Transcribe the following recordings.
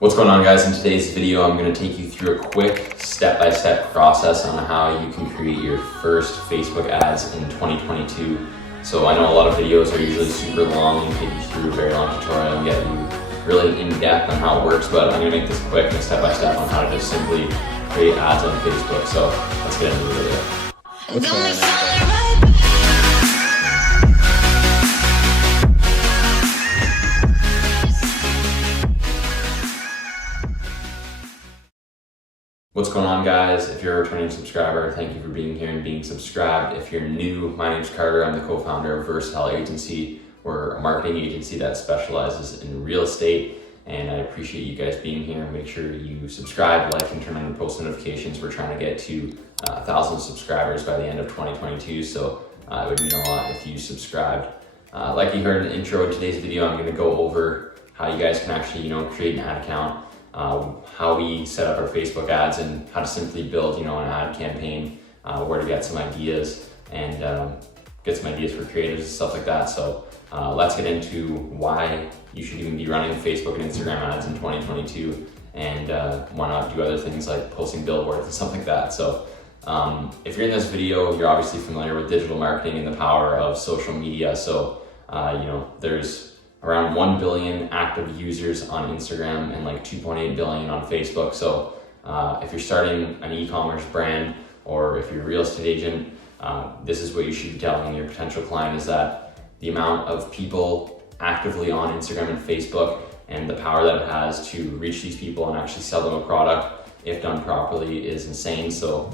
What's going on, guys? In today's video, I'm going to take you through a quick step-by-step process on how you can create your first Facebook ads in 2022. So I know a lot of videos are usually super long and take you through a very long tutorial and get you really in-depth on how it works, but I'm going to make this quick and step-by-step on how to just simply create ads on Facebook. So let's get into the video. What's going on, guys? If you're a returning subscriber, thank you for being here and being subscribed. If you're new, my name's Carter. I'm the co-founder of Versatile Agency. We're a marketing agency that specializes in real estate, and I appreciate you guys being here. Make sure you subscribe, like, and turn on your post notifications. We're trying to get to 1,000 subscribers by the end of 2022, so it would mean a lot if you subscribed. Like you heard in the intro in today's video, I'm going to go over how you guys can actually, create an ad account. How we set up our Facebook ads and how to simply build, an ad campaign, where to get some ideas and get some ideas for creators and stuff like that. So let's get into why you should even be running Facebook and Instagram ads in 2022, and why not do other things like posting billboards and stuff like that. So if you're in this video, you're obviously familiar with digital marketing and the power of social media. So there's around 1 billion active users on Instagram and like 2.8 billion on Facebook. So if you're starting an e-commerce brand, or if you're a real estate agent, this is what you should be telling your potential client, is that the amount of people actively on Instagram and Facebook and the power that it has to reach these people and actually sell them a product, if done properly, is insane. So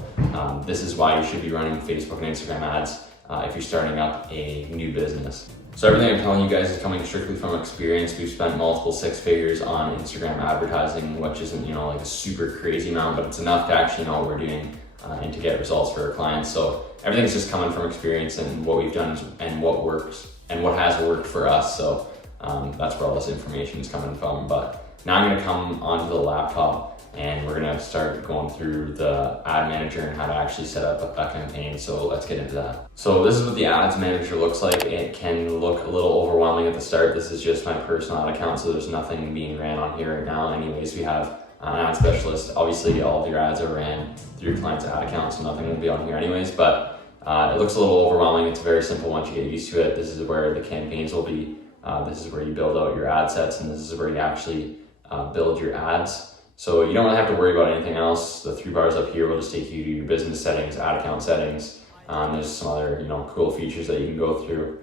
this is why you should be running Facebook and Instagram ads if you're starting up a new business. So everything I'm telling you guys is coming strictly from experience. We've spent multiple six figures on Instagram advertising, which isn't, like a super crazy amount, but it's enough to actually know what we're doing and to get results for our clients. So everything's just coming from experience and what we've done and what works and what has worked for us. So that's where all this information is coming from. But now I'm gonna come onto the laptop and we're gonna start going through the ad manager and how to actually set up a campaign. So let's get into that. So this is what the ads manager looks like. It can look a little overwhelming at the start. This is just my personal ad account, so there's nothing being ran on here right now. Anyways, we have an ad specialist. Obviously, all of your ads are ran through your client's ad account, so nothing will be on here anyways, but it looks a little overwhelming. It's very simple once you get used to it. This is where the campaigns will be. This is where you build out your ad sets, and this is where you actually build your ads. So you don't really have to worry about anything else. The three bars up here will just take you to your business settings, ad account settings. There's some other cool features that you can go through,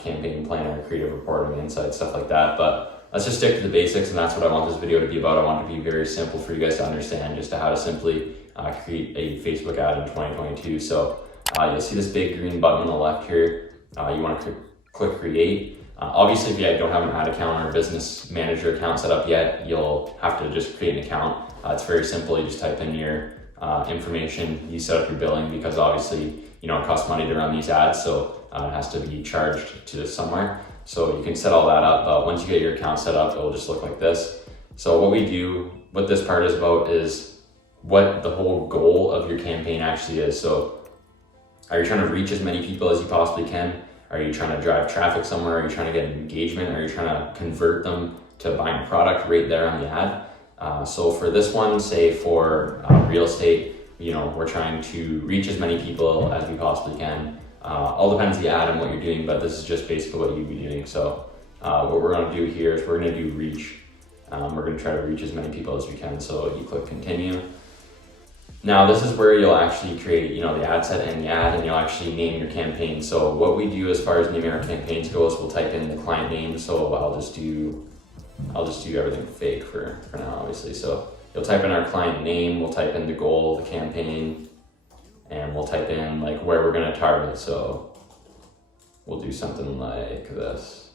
campaign planner, creative reporting, insights, stuff like that. But let's just stick to the basics, and that's what I want this video to be about. I want it to be very simple for you guys to understand just how to simply create a Facebook ad in 2022. So you'll see this big green button on the left here. You want to click create. Obviously, if you don't have an ad account or a business manager account set up yet, you'll have to just create an account. It's very simple. You just type in your information, you set up your billing, because obviously, it costs money to run these ads, so it has to be charged to somewhere. So you can set all that up, but once you get your account set up, it'll just look like this. So what this part is about is what the whole goal of your campaign actually is. So are you trying to reach as many people as you possibly can? Are you trying to drive traffic somewhere? Are you trying to get engagement? Are you trying to convert them to buying a product right there on the ad? So for this one, say for real estate, we're trying to reach as many people as we possibly can. All depends on the ad and what you're doing, but this is just basically what you'd be doing. So what we're gonna do here is we're gonna do reach. We're gonna try to reach as many people as we can. So you click continue. Now this is where you'll actually create, the ad set and the ad, and you'll actually name your campaign. So what we do as far as naming our campaigns goes, we'll type in the client name. So I'll just do everything fake for now, obviously. So you'll type in our client name, we'll type in the goal of the campaign, and we'll type in like where we're gonna target. So we'll do something like this.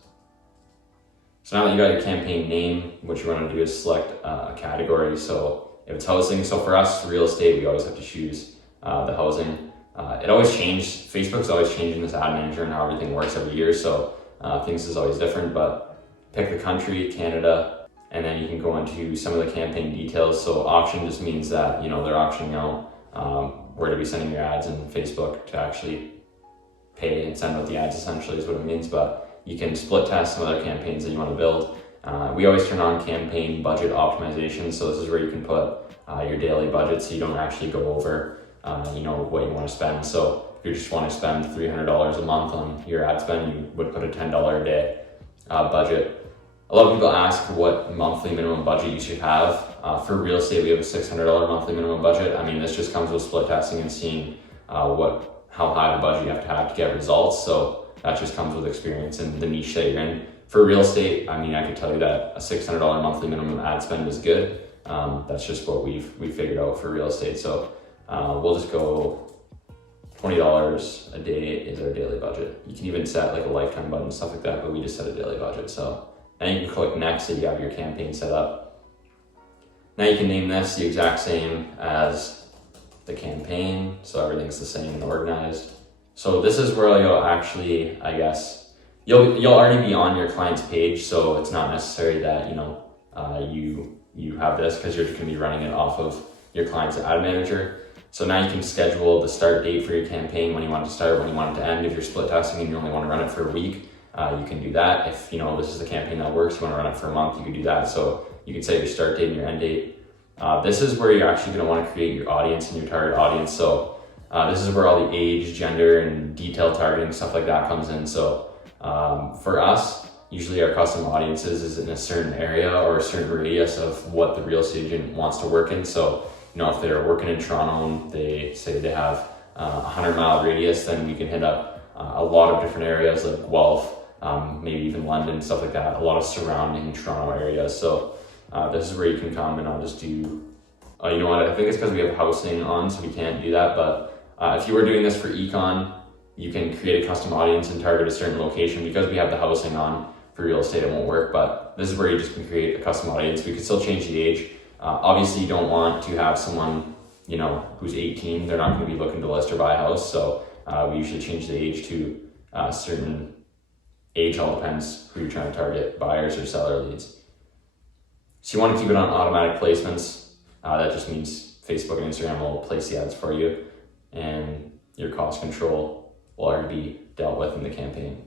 So now that you got your campaign name, what you wanna do is select a category. So if it's housing, so for us, real estate, we always have to choose the housing. It always changes. Facebook's always changing this ad manager and how everything works every year, so things is always different, but pick the country, Canada, and then you can go into some of the campaign details. So auction just means that, they're auctioning out where to be sending your ads, and Facebook to actually pay and send out the ads, essentially is what it means. But you can split test some other campaigns that you want to build. We always turn on campaign budget optimization. So this is where you can put your daily budget so you don't actually go over what you want to spend. So if you just want to spend $300 a month on your ad spend, you would put a $10 a day budget. A lot of people ask what monthly minimum budget you should have. For real estate, we have a $600 monthly minimum budget. I mean, this just comes with split testing and seeing how high the budget you have to get results. So that just comes with experience and the niche that you're in. For real estate, I mean, I can tell you that a $600 monthly minimum ad spend is good. That's just what we've figured out for real estate. So we'll just go $20 a day is our daily budget. You can even set like a lifetime budget and stuff like that, but we just set a daily budget. So now you can click next so you have your campaign set up. Now you can name this the exact same as the campaign, so everything's the same and organized. So this is where you'll actually, I guess, you'll already be on your client's page, so it's not necessary that you have this, because you're just going to be running it off of your client's ad manager. So now you can schedule the start date for your campaign, when you want it to start, when you want it to end. If you're split testing and you only want to run it for a week, you can do that. If this is the campaign that works, you want to run it for a month, you can do that. So you can set your start date and your end date. This is where you're actually going to want to create your audience and your target audience. So this is where all the age, gender, and detailed targeting, stuff like that comes in. So for us, usually our custom audiences is in a certain area or a certain radius of what the real estate agent wants to work in. So if they're working in Toronto and they say they have a 100-mile radius, then we can hit up a lot of different areas like Guelph, maybe even London, stuff like that, a lot of surrounding Toronto areas. So this is where you can come, and I'll just do, I think it's because we have housing on, so we can't do that. But if you were doing this for econ, you can create a custom audience and target a certain location. Because we have the housing on, for real estate it won't work, but this is where you just can create a custom audience. We can still change the age. Obviously you don't want to have someone, who's 18, they're not going to be looking to list or buy a house. So we usually change the age to a certain age. All depends who you're trying to target, buyers or seller leads. So you want to keep it on automatic placements. That just means Facebook and Instagram will place the ads for you, and your cost control will already be dealt with in the campaign.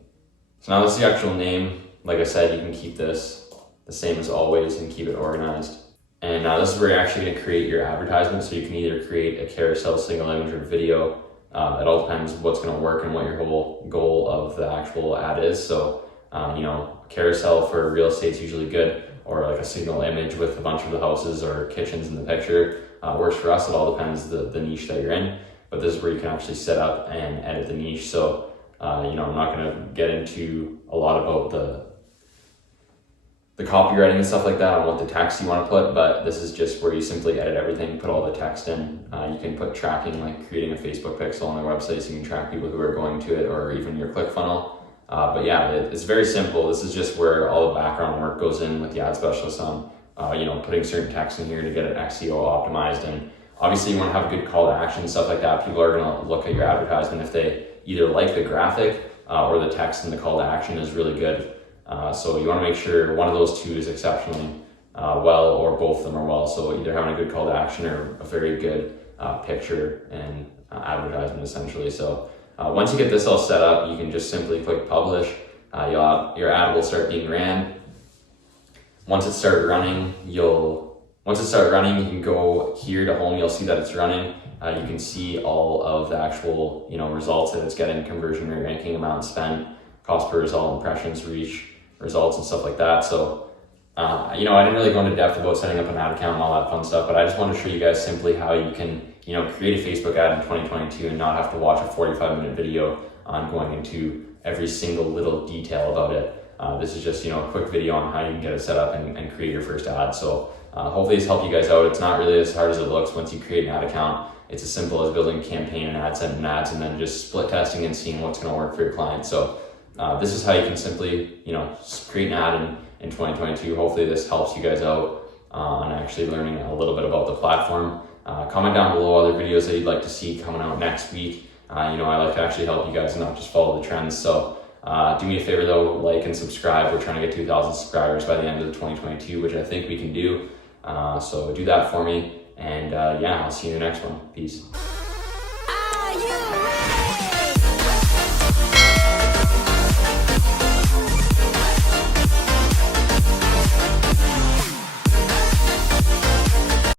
So now that's the actual name. Like I said, you can keep this the same as always and keep it organized. And now this is where you're actually going to create your advertisement. So you can either create a carousel, single image, or video. It all depends what's going to work and what your whole goal of the actual ad is. So, carousel for real estate is usually good, or like a single image with a bunch of the houses or kitchens in the picture works for us. It all depends the niche that you're in. But this is where you can actually set up and edit the niche. So, I'm not going to get into a lot about the copywriting and stuff like that on what the text you want to put, but this is just where you simply edit everything, put all the text in. You can put tracking, like creating a Facebook pixel on their website so you can track people who are going to it, or even your ClickFunnels. But yeah, it's very simple. This is just where all the background work goes in with the ad specialist on, putting certain text in here to get it SEO optimized. And obviously you want to have a good call to action, stuff like that. People are going to look at your advertisement if they either like the graphic or the text and the call to action is really good. So you want to make sure one of those two is exceptionally well, or both of them are well. So either having a good call to action or a very good picture and advertisement essentially. So once you get this all set up, you can just simply click publish. Your ad will start being ran. Once it starts running, you can go here to home. You'll see that it's running. You can see all of the actual results that it's getting: conversion rate, ranking, amount spent, cost per result, impressions, reach, results, and stuff like that. So I didn't really go into depth about setting up an ad account and all that fun stuff, but I just wanted to show you guys simply how you can create a Facebook ad in 2022 and not have to watch a 45-minute video on going into every single little detail about it. This is just a quick video on how you can get it set up and create your first ad. So hopefully this helped you guys out. It's not really as hard as it looks once you create an ad account. It's as simple as building a campaign and ad set and ads, and then just split testing and seeing what's going to work for your client. So this is how you can simply create an ad in 2022. Hopefully this helps you guys out on actually learning a little bit about the platform. Comment down below other videos that you'd like to see coming out next week. I like to actually help you guys and not just follow the trends. So do me a favor though, like and subscribe. We're trying to get 2,000 subscribers by the end of the 2022, which I think we can do. So do that for me. And I'll see you in the next one. Peace.